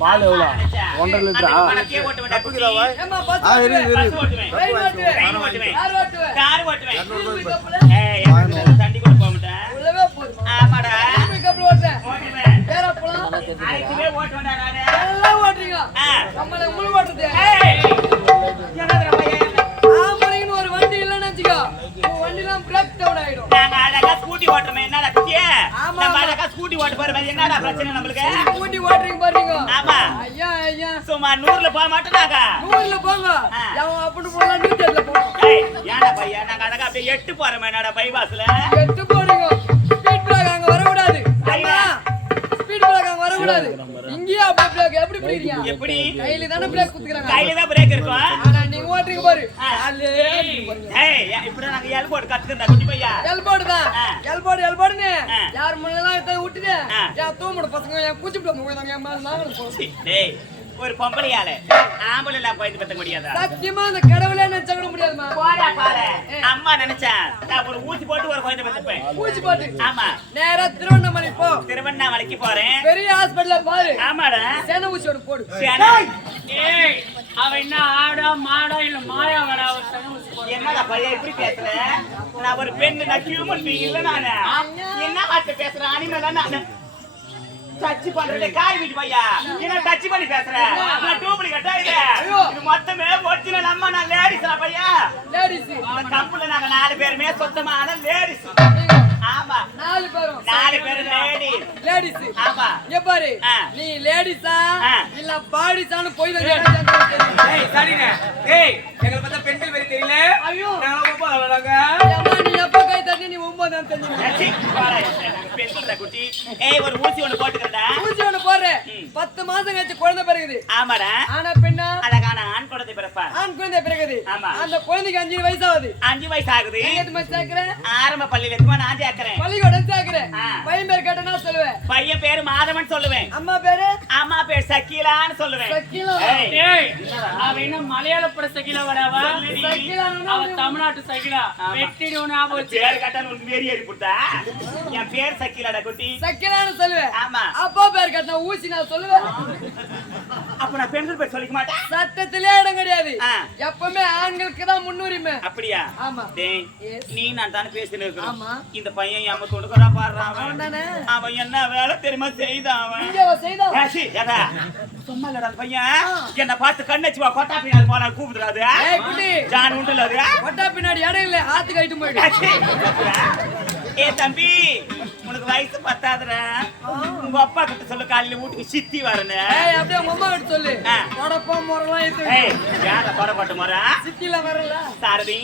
பால் எவ்வளோ 1.5 லிட்டரா ஒரு வண்டி இல்லன்னு வச்சுக்கோ வண்டிலாம் பிரேக் டவுன் ஆயிடும். நாங்க அழகா ஸ்கூட்டி ஓட்டுறோமே என்னடா குட்டியே நம்ம அழகா ஸ்கூட்டி ஓட்ட போறோம் என்னடா பிரச்சனை நம்மளுக்கு ஸ்கூட்டி ஓட்டுறீங்க பாருங்க. ஆமா ஐயா ஐயா சும்மா 100ல போக மாட்டோம்னாங்க 100ல போங்க அவன் அப்படி போலாம் 100ல போறோம். ஏய் ஏன்டா பையா நாங்க அழகா அப்படியே 8 போறோம் என்னடா பைபாஸ்ல 8 போறீங்க. ஸ்பீட் பிரேக் அங்க வர கூடாது. அம்மா ஸ்பீட் பிரேக் அங்க வர கூடாது. இங்கேயே அப்படி பிரேக் எப்படி பிடிக்கிறீங்க? எப்படி கையில தான பிரேக் குத்துக்கறாங்க. கையில தான் பிரேக் இருக்கும். ஆனா நீங்க ஓட்டுறீங்க பாரு அல்லே ஏய் இப்படி நாங்க எல்போர்ட் கத்துக்கறதா குட்டி பையா எல்போர்ட் தான் எல்போர்ட்னு யார் முன்னலாம் எடுத்து விட்டுது ஏன் தூமுட பசங்க ஏன் கூச்சி போடுங்க ஏன் மேல நாங்க போறோம். டேய் ஒரு பொம்பளையால ஆம்பளை எல்லாம் போய் பத்த முடியாதா? சத்தியமா அந்த கடவுளே நினைச்ச கூட முடியாதுமா. போடா பாரு அம்மா நினைச்சா நான் ஒரு ஊசி போட்டு ஒரு குழந்தை பத்தப்பேன். ஊசி போட்டு ஆமா நேரா திருவண்ணாமலை போ. திருவண்ணாமலைக்கு போறேன். பெரிய ஹாஸ்பிடல்ல பாரு. ஆமாடா சேன ஊசி ஒரு போடு. ஏய் அவ என்ன ஆடா மாடா இல்ல மாயா வாடா ஒரு சேன ஊசி போடு. என்னடா பையா இப்படி பேசுற? நான் ஒரு பெண் நான் ஹியூமன் பீயிங் இல்ல நானு. என்ன வார்த்தை பேசுற? அனிமலா நானு டச் பண்றே காய் வீட்டு பையா என்ன டச் பண்ணி பேசுற? நான் டூப்ளிகேட்டா இது மொத்தமே ஒரிஜினல் அம்மா நான் லேடிஸ்டா பையா லேடிஸ் இந்த கம்பெனில நாங்க 4 பேருமே சுத்தமான லேடிஸ். ஆமா 4 பேர் லேடிஸ் ஆமா இங்க பாரு நீ லேடிஸா இல்ல பாடிஸான்னு போய் ஏய் சரிங்க ஏய் எங்களை பார்த்தா பெண்கள் வெறி தெரியல. ஐயோ நாங்க போறாங்க அம்மா நீ எப்ப கை தட்டி நீ 9 தான் தெரியும். பெண்கள்டா குட்டி. ஏய் ஒரு ஊசி ஒன்னு போட்டுக்கறடா. ஊசி ஒன்னு போறே 10 மாசம் கழிச்சு குழந்தை பிறகுது. ஆமாடா ஆனா பெண்ணா அழகான ஆண் குழந்தை பிறப்பா. ஆண் குழந்தை பிறகுது. ஆமா அந்த குழந்தைக்கு 5 வயசு ஆகுது. 5 வயசு ஆகுது. எதுமே சேர்க்கற ஆரம்ப பள்ளியில எதுமா நான் சேர்க்கறேன். பள்ளிக்கூடம் சேர்க்கற பையன் பேர் கேட்டனா சொல்லுவேன். பையன் பேரு மாதவன் சொல்லுவேன். அம்மா பேரு அம்மா பேர் சக்கீலான்னு சொல்லுவேன். சக்கீலா ஏய் அவ என்ன மலையாள பட சகிலா வடாவா? சக்கீலானா அவ தமிழ்நாட்டு சகிலா வெட்டிடு ஞாபகம் வச்சு பேர் கேட்டா உனக்கு வேரி ஏறி புட்டா. என் பேர் சக்கீலாடா குட்டி. சக்கீலான்னு சொல்லுவேன். ஆமா அப்பா பேர் கேட்டா ஊசி நான் சொல்லுவேன். அப்ப நான் பெண்கள் பேர் சொல்லிக்க மாட்டேன். சட்டத்திலே இடம் கிடையாது. எப்பவுமே ஆண்களுக்கு தான் முன்னுரிமை. அப்படியா? ஆமா. டேய் நீ நான் தான பேசிட்டு இருக்கோம். ஆமா. இந்த பையன் எம்ம தொடுக்கறா பாடுறான் அவன். அவன்தானே? அவன் என்ன வேலை தெரியுமா செய்தான் அவன்? இங்க செய்தா. ஏசி ஏடா. சும்மா இல்லடா அந்த பையன். என்ன பார்த்து கண்ணச்சி வா கொட்டா பின்னாடி போனா கூப்பிடுறாது. ஏய் குட்டி. ஜான் உண்டுல அது. கொட்டா பின்னாடி இடம் இல்ல ஆத்துக்கு ஐட்டு போயிடு. ஏ தம்பி உனக்கு வயசு பத்தாதுடா. உங்க அப்பா கிட்ட சொல்லு காலையில வீட்டுக்கு சித்தி வரனே. ஏய் அப்படியே உங்க அம்மா கிட்ட சொல்லு. கொடப்பா மொறலாம் இது. ஏய் யார கொடப்பட்ட மொற? சித்தில வரல. சாரதி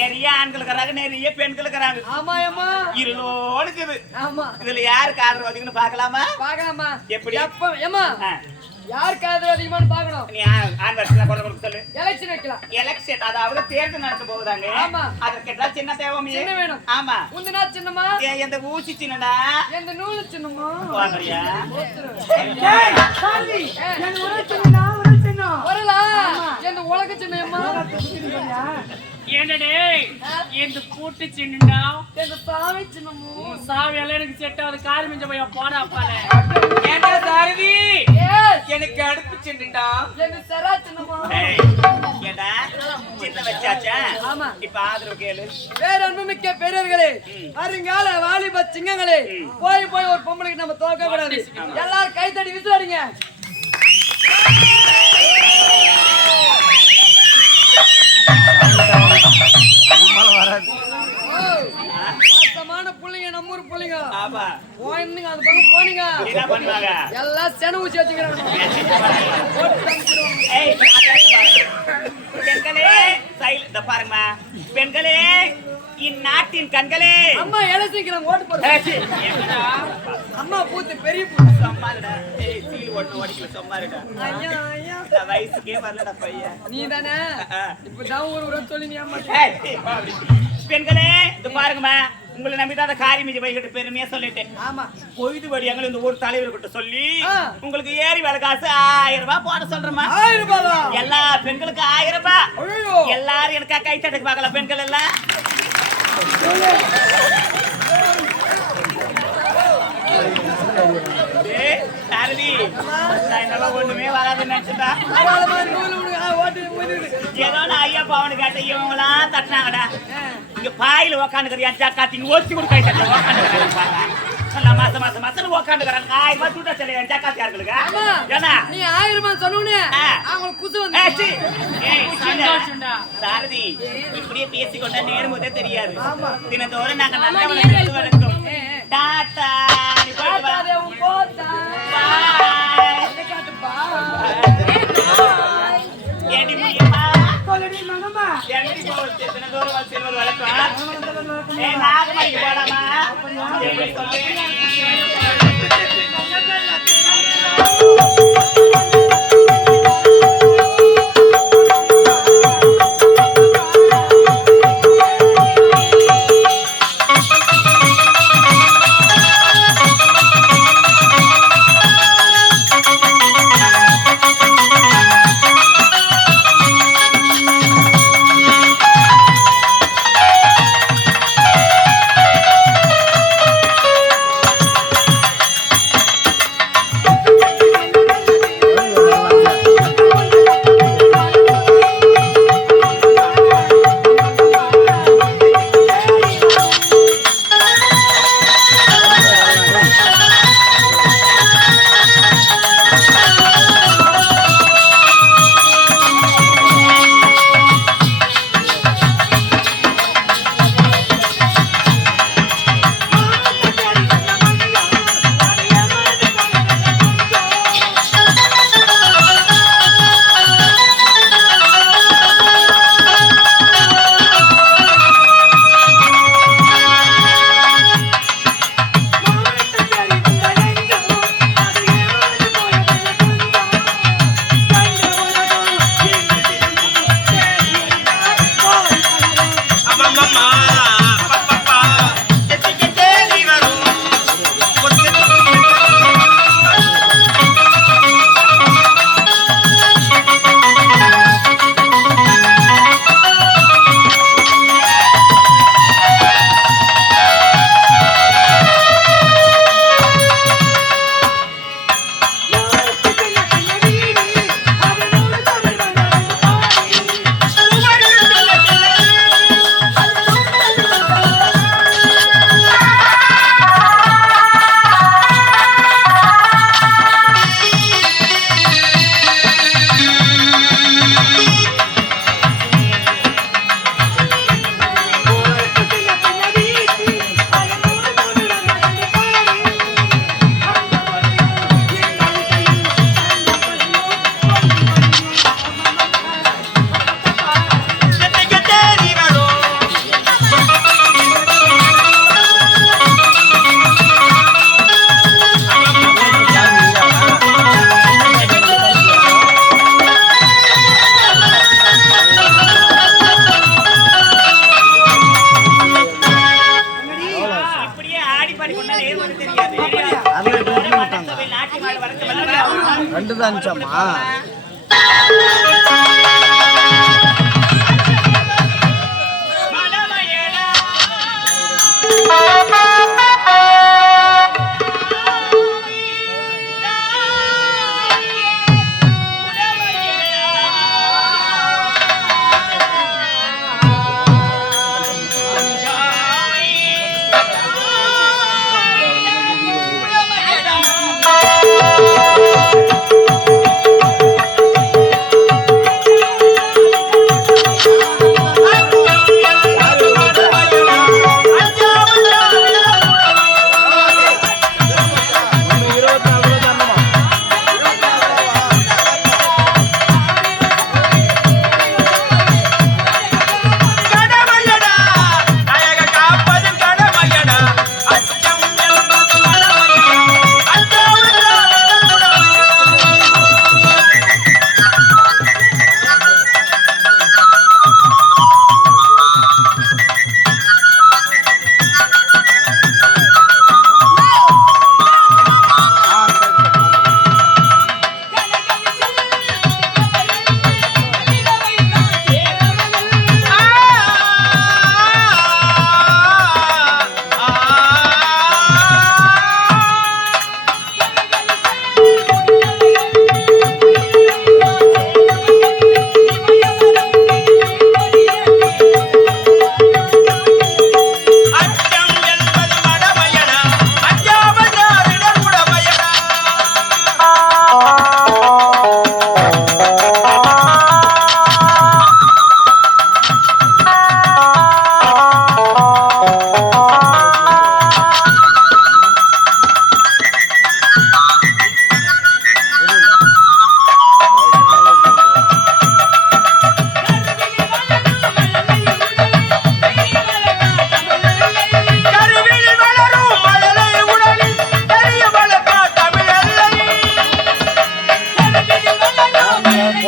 நிறைய ஆண்கள் இருக்கறாங்க நிறைய பெண்கள் இருக்கறாங்க. ஆமா அம்மா. இருளோடுக்குது. ஆமா. இதுல யாருக்கு ஆதரவு அதிகம்னு பார்க்கலாமா? பார்க்கலாமா? எப்படி? எப்ப ஏமா யாருக்கு ஆதரவு அதிகமான்னு பார்க்கணும். நீ ஆண் வர்க்கல கொண்டு வந்து சொல்லு. எலெக்ஷன் வைக்கலாம். எலெக்ஷன் அதாவது தேர்தல் நடக்க போகுதாங்க. ஆமா. அதற்கெட்டா சின்ன தேவமே. சின்ன வேணும். ஆமா. உந்தனா சின்னமா? எந்த ஊசி சின்னடா? எந்த நூல் சின்னமா? வாங்கறியா? ஏய் சாந்தி என் உலக சின்னடா உலக சின்னம். வரலா? எந்த உலக சின்னமா? என்னடே இந்த பூட்டு சின்னடா எந்த சாவி சின்னமோ? சாவி எல்லாம் எனக்கு செட் ஆகுது. காரி மிஞ்ச போய் போடா பாலே. ஏண்டா சாரதி? எஸ் எனக்கு அடுப்பு சின்னடா. எந்த சரா சின்னமா? ஏய் ஏண்டா சின்ன வச்சாச்சா? ஆமா. இப்ப ஆதரவு கேளு. பேரன்புமிக்க பெரியவர்களே, வருங்கால வாலிப சிங்கங்களே, போய் போய் ஒரு பொம்பளைக்கு நம்ம தோக்க கூடாது. எல்லாரும் கை தட்டி விசிலடிங்க. மோசமான புள்ளைங்க நம்ம ஊர் புள்ளைங்க. ஆமா. போயிங்க அந்த பக்கம் போனீங்க. என்ன பண்ணுவாங்க? எல்லாம் சென ஊசி வச்சுக்கிறாங்க. ஏய் பெண்களே சைலண்ட் பாருங்கம்மா. பெண்களே இந்நாட்டின் கண்களே. அம்மா எலசிக்கிறாங்க ஓட்டு போடுங்க. அம்மா பூத்து பெரிய பூத்து சும்மாடா. ஏய் சீல் ஓட்டு ஓடிக்கல சும்மாடா. ஐயா ஐயா வயசுக்கே வரலடா பையன். நீதானே இப்ப தான் ஒரு சொல்லி நீ அம்மா. பெண்களே இது பாருங்கம்மா. உங்களை நம்பிதான் அந்த காரி மீது போய்கிட்டு பெருமையா சொல்லிட்டேன். ஆமா. பொழுது வழியாங்க இந்த ஊர் தலைவர் கிட்ட சொல்லி உங்களுக்கு ஏறி வேலை காசு 1000 ரூபாய் போட சொல்றேம்மா. 1000 ரூபாய் எல்லா பெண்களுக்கு 1000 ரூபாய். எல்லாரும் எனக்கா கை தட்டுக்கு பார்க்கலாம் பெண்கள் எல்லாம். சாரதி நான் என்னெல்லாம் ஒண்ணுமே வராதுன்னு நினைச்சுட்டா ஏதோ நான் ஐயா பாவனு கேட்ட இவங்களாம் தட்டினாங்கடா இங்க பாயில உக்காந்துக்கிறியா ஜாக்காத்திங்க ஒத்தி கூட கை தட்ட உக்காந்துக்கிறாங்க மாசம் மாசம் மாசம் உக்காந்துக்கிறாங்க 1000 ரூபாய் சூட்டா சொல்ல ஜாக்காத்தியா இருக்குங்க ஏன்னா நீ 1000 ரூபாய் சொன்னோனே அவங்க குசு வந்து சாரதி இப்படியே பேசிக்கொண்டா நேரம் போதே தெரியாது தினந்தோறும் நாங்க நல்ல வணக்கம் டாடா நீ போட்டா ஏடி முடியுமா கொலடி மகமா ஏடி போச்சு தினந்தோறும் செல்வது வழக்கம் நாகமணிக்கு போடாமா எப்படி ரெண்டு தான் அனுப்பிச்சாமா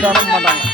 போட்டு அனுப்ப மாட்டாங்க.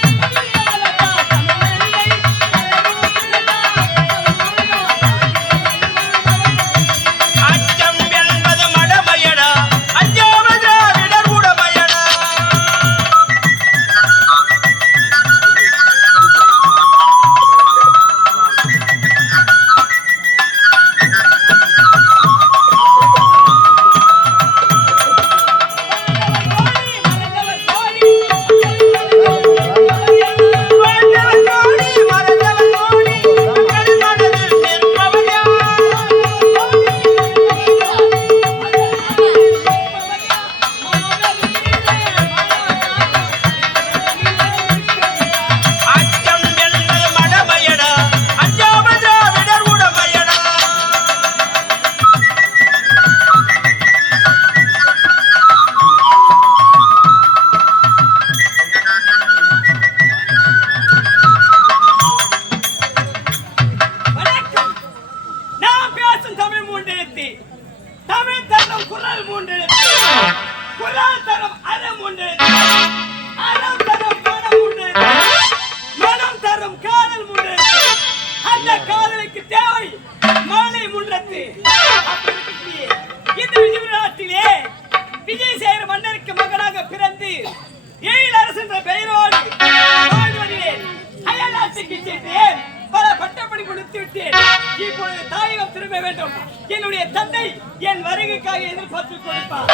என்னுடைய தந்தை என் வருகைக்காக எதிர்பார்த்து கொடுப்பார்.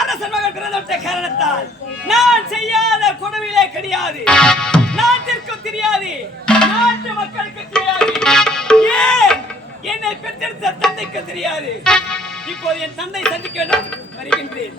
அரசன் மகன் பிறந்த காரணத்தால் நான் செய்யாத கொடுமையிலே கிடையாது. நாட்டிற்கு தெரியாது, நாட்டு மக்களுக்கு தெரியாது, ஏன் என்னை பெற்றெடுத்த தந்தைக்கு தெரியாது. இப்போது என் தந்தை சந்திக்க வருகின்றேன்.